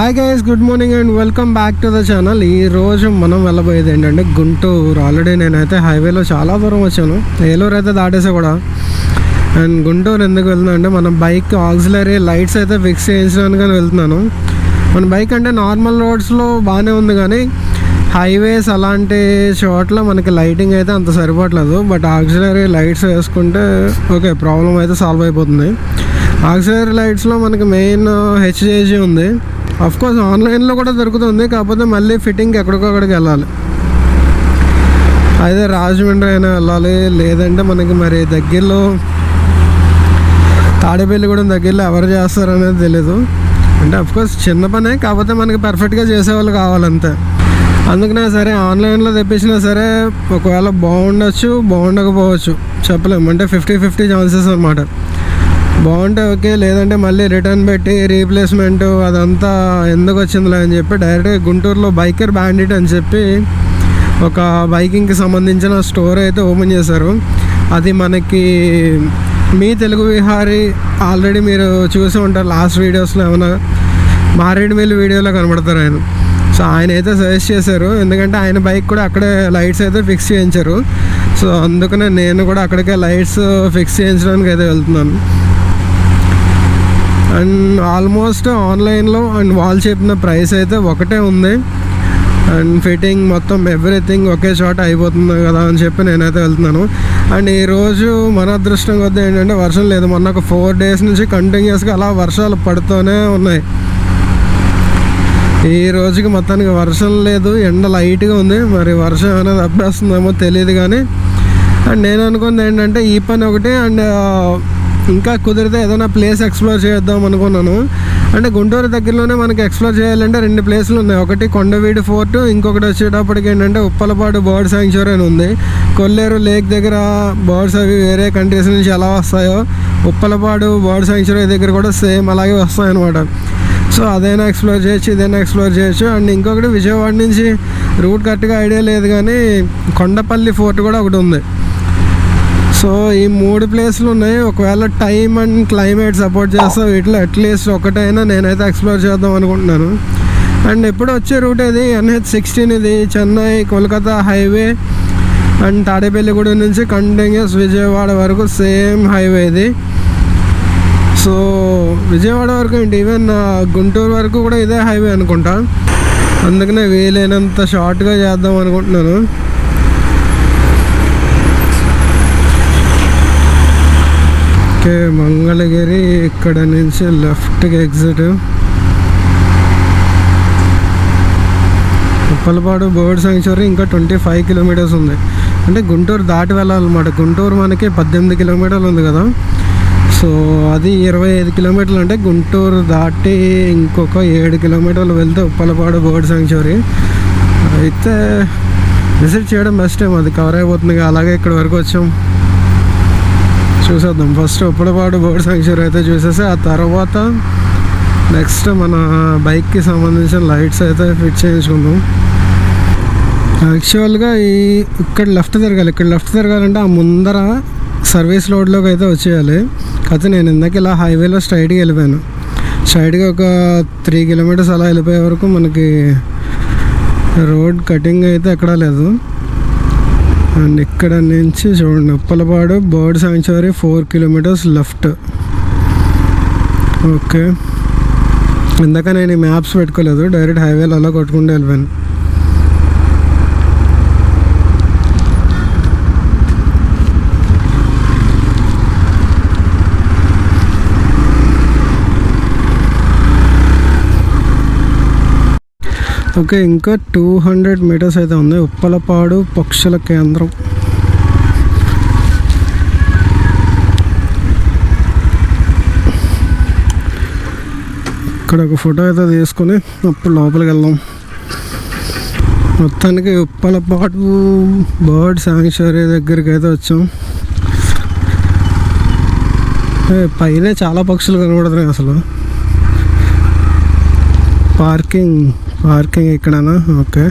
Hi guys, good morning and welcome back to the channel. ఈరోజు మనం వెళ్ళబోయేది ఏంటంటే Guntur. Already నేనైతే హైవేలో చాలా దూరం వచ్చాను, ఏలూరు అయితే దాటేసా కూడా. అండ్ గుంటూరు ఎందుకు వెళ్తున్నా అంటే మన బైక్ ఆక్సిలరీ లైట్స్ అయితే ఫిక్స్ చేయించడానికి వెళ్తున్నాను. మన బైక్ అంటే నార్మల్ రోడ్స్లో బాగానే ఉంది, కానీ హైవేస్ అలాంటి చోట్ల మనకి లైటింగ్ అయితే అంత సరిపోవట్లేదు. బట్ ఆక్సిలరీ లైట్స్ వేసుకుంటే ఓకే, ప్రాబ్లం అయితే సాల్వ్ అయిపోతుంది. ఆక్సిలరీ లైట్స్లో మనకి మెయిన్ హెచ్జేజీ ఉంది. అఫ్కోర్స్ ఆన్లైన్లో కూడా దొరుకుతుంది, కాకపోతే మళ్ళీ ఫిట్టింగ్కి ఎక్కడికొక్కడికి వెళ్ళాలి. అయితే రాజమండ్రి అయినా వెళ్ళాలి, లేదంటే మనకి మరి దగ్గరలో తాడేపల్లి కూడా దగ్గరలో ఎవరు చేస్తారనేది తెలీదు. అంటే అఫ్కోర్స్ చిన్న పనే, కాకపోతే మనకి పర్ఫెక్ట్గా చేసేవాళ్ళు కావాలంతే. అందుకనే సరే ఆన్లైన్లో తెప్పించినా సరే ఒకవేళ బాగుండొచ్చు, బాగుండకపోవచ్చు, చెప్పలేము. అంటే 50-50 ఛాన్సెస్ అనమాట. బాగుంటే ఓకే, లేదంటే మళ్ళీ రిటర్న్ పెట్టి రీప్లేస్మెంట్ అదంతా ఎందుకు వచ్చిందిలే అని చెప్పి డైరెక్ట్గా గుంటూరులో బైకర్ బ్యాండిట్ అని చెప్పి ఒక బైకింగ్కి సంబంధించిన స్టోర్ అయితే ఓపెన్ చేశారు. అది మనకి మీ తెలుగు విహారీ ఆల్రెడీ మీరు చూసి ఉంటారు లాస్ట్ వీడియోస్లో, ఏమైనా మారేడుమిల్లి వీడియోలో కనబడతారు ఆయన. సో ఆయన అయితే సజెస్ట్ చేశారు, ఎందుకంటే ఆయన బైక్ కూడా అక్కడే లైట్స్ అయితే ఫిక్స్ చేయించారు. సో అందుకనే నేను కూడా అక్కడికే లైట్స్ ఫిక్స్ చేయించడానికి అయితే వెళ్తున్నాను. అండ్ ఆల్మోస్ట్ ఆన్లైన్లో అండ్ వాళ్ళు చెప్పిన ప్రైస్ అయితే ఒకటే ఉంది. అండ్ ఫిట్టింగ్ మొత్తం ఎవ్రీథింగ్ ఒకే చోట అయిపోతుంది కదా అని చెప్పి నేనైతే వెళ్తున్నాను. అండ్ ఈరోజు మన అదృష్టం కొద్ది ఏంటంటే వర్షం లేదు. మొన్న ఒక 4 days నుంచి కంటిన్యూస్గా అలా వర్షాలు పడుతూనే ఉన్నాయి. ఈ రోజుకి మొత్తానికి వర్షం లేదు, ఎండ లైట్గా ఉంది. మరి వర్షం అనేది అబ్బేస్తుందేమో తెలియదు కానీ. అండ్ నేను అనుకుంది ఏంటంటే ఈ పని ఒకటి, అండ్ ఇంకా కుదిరితే ఏదైనా ప్లేస్ ఎక్స్ప్లోర్ చేద్దాం అనుకున్నాను. అంటే గుంటూరు దగ్గరలోనే మనకి ఎక్స్ప్లోర్ చేయాలంటే 2 ప్లేసులు ఉన్నాయి. ఒకటి కొండవీడు ఫోర్ట్, ఇంకొకటి వచ్చేటప్పటికి ఏంటంటే ఉప్పలపాడు బర్డ్ సాంక్చురీ అని ఉంది. కొల్లేరు లేక్ దగ్గర బర్డ్స్ అవి వేరే కంట్రీస్ నుంచి ఎలా వస్తాయో ఉప్పలపాడు బర్డ్ సాంక్చురీ దగ్గర కూడా సేమ్ అలాగే వస్తాయన్నమాట. సో అదైనా ఎక్స్ప్లోర్ చేయొచ్చు, ఇదైనా ఎక్స్ప్లోర్ చేయొచ్చు. అండ్ ఇంకొకటి విజయవాడ నుంచి రూట్ కరెక్ట్గా ఐడియా లేదు, కానీ కొండపల్లి ఫోర్ట్ కూడా ఒకటి ఉంది. సో ఈ 3 ప్లేస్లు ఉన్నాయి. ఒకవేళ టైం అండ్ క్లైమేట్ సపోర్ట్ చేస్తా వీటిలో అట్లీస్ట్ ఒకటైనా నేనైతే ఎక్స్ప్లోర్ చేద్దాం అనుకుంటున్నాను. అండ్ ఎప్పుడు వచ్చే రూట్ ఇది NH16, ఇది చెన్నై కోల్కతా హైవే. అండ్ తాడేపల్లిగూడెం నుంచి కంటిన్యూస్ విజయవాడ వరకు సేమ్ హైవే ఇది. సో విజయవాడ వరకు ఏంటి, ఈవెన్ గుంటూరు వరకు కూడా ఇదే హైవే అనుకుంటా. అందుకనే వీలైనంత షార్ట్గా చేద్దాం అనుకుంటున్నాను. ఓకే, మంగళగిరి ఇక్కడ నుంచి లెఫ్ట్కి ఎగ్జిట్. ఉప్పలపాడు బర్డ్ సాంక్చురీ ఇంకా 25 kilometers ఉంది. అంటే గుంటూరు దాటి వెళ్ళాలన్నమాట. గుంటూరు మనకి 18 kilometers ఉంది కదా. సో అది 25 kilometers. అంటే గుంటూరు దాటి ఇంకొక 7 kilometers వెళ్తే ఉప్పలపాడు బర్డ్ సాంక్చురీ అయితే విజిట్ చేయడం బెస్ట్. టైం అది కవర్ అయిపోతుంది. అలాగే ఇక్కడ వరకు వచ్చాం, చూసేద్దాం. ఫస్ట్ ఉప్పలపాడు బర్డ్ సాంక్చురీ అయితే చూసేసి ఆ తర్వాత నెక్స్ట్ మన బైక్కి సంబంధించిన లైట్స్ అయితే ఫిట్ చేయించుకుందాం. యాక్చువల్గా ఇక్కడ లెఫ్ట్ తిరగాలి. ఇక్కడ లెఫ్ట్ తిరగాలంటే ఆ ముందర సర్వీస్ రోడ్లోకి అయితే వచ్చేయాలి. కాకపోతే నేను ఇందాక ఇలా హైవేలో స్ట్రైట్గా వెళ్ళిపోయాను. స్ట్రైట్గా ఒక 3 kilometers అలా వెళ్ళిపోయే వరకు మనకి రోడ్ కటింగ్ అయితే ఎక్కడా లేదు. అండ్ ఇక్కడ నుంచి చూడండి Uppalapadu bird sanctuary 4 kilometers left. Okay, ఇందాక నేను ఈ మ్యాప్స్ పెట్టుకోలేదు, డైరెక్ట్ హైవేలో అలా కొట్టుకుంటూ వెళ్ళిపోయాను. ఓకే, ఇంకా 200 meters అయితే ఉంది ఉప్పలపాడు పక్షుల కేంద్రం. ఇక్కడ ఒక ఫోటో అయితే తీసుకొని అప్పుడు లోపలికి వెళ్దాం. మొత్తానికి ఉప్పలపాడు బర్డ్ సాంక్చురీ దగ్గరికి అయితే వచ్చాం. పైన చాలా పక్షులు కనబడుతున్నాయి అసలు. పార్కింగ్ ఇక్కడనా? ఓకే,